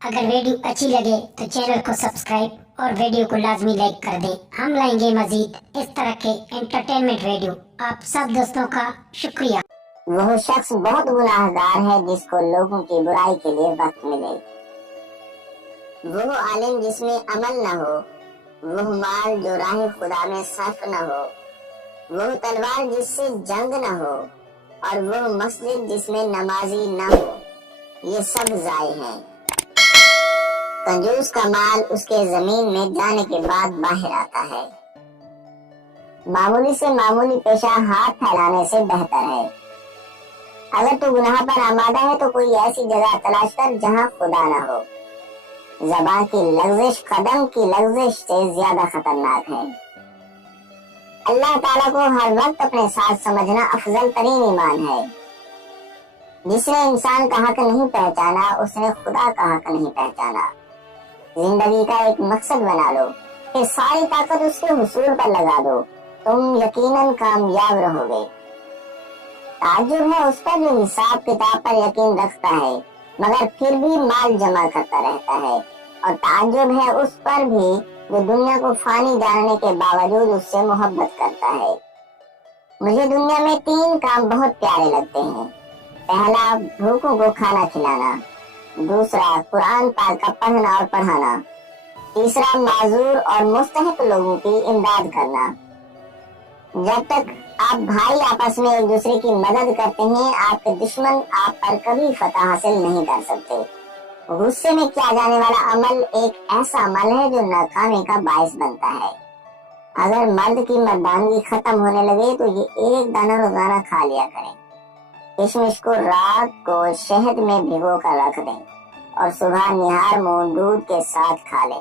अगर वीडियो अच्छी लगे तो चैनल को सब्सक्राइब और वीडियो को लाजमी लाइक कर दें। हम लाएंगे मजीद इस तरह के एंटरटेनमेंट वीडियो। आप सब दोस्तों का शुक्रिया। वह शख्स बहुत गुनाहगार है जिसको लोगों की बुराई के लिए वक्त मिले। वो आलिम जिसमें अमल न हो, वह माल जो राह खुदा में सर्फ न हो, वह तलवार जिससे जंग न हो और वह मस्जिद जिसमें नमाजी न हो। ये सब जाए हैं। कंजूस का माल उसके जमीन में जाने के बाद बाहर आता है। मामूली से मामूली पेशा हाथ फैलाने से बेहतर है। अगर तू गुनाह पर आमादा है तो कोई ऐसी जगह तलाश कर जहां खुदा न हो। ज़बान की लग़्ज़िश कदम की लग़्ज़िश से ज्यादा खतरनाक है। अल्लाह ताला को हर वक्त अपने साथ समझना अफजल तरीन ईमान है। जिसने इंसान का हक नहीं पहचाना उसने खुदा का हक नहीं पहचाना। जिंदगी का एक मकसद बना लो, फिर सारी ताकत उसके हुसूल पर लगा दो, तुम यकीनन कामयाब रहोगे। ताज्जुब है उस पर जो हिसाब किताब पर यकीन रखता है मगर फिर भी माल जमा करता रहता है, और ताज्जुब है उस पर भी जो दुनिया को फानी जानने के बावजूद उससे मोहब्बत करता है। मुझे दुनिया में 3 काम बहुत प्यारे लगते हैं। पहला, भूखों को खाना खिलाना। दूसरा, कुरान पाक का पढ़ना और पढ़ाना। तीसरा, माजूर और मुस्तहिक लोगों की इमदाद करना। जब तक आप भाई आपस में एक दूसरे की मदद करते हैं, आपके दुश्मन आप पर कभी फतह हासिल नहीं कर सकते। गुस्से में किया जाने वाला अमल एक ऐसा अमल है जो नाकामी का बायस बनता है। अगर मर्द की मर्दानगी खत्म होने लगे तो ये एक दाना रोजाना खा लिया करें। किशमिश को रात को शहद में भिगो कर रख दें और सुबह निहार मुंह दूध के साथ खा लें।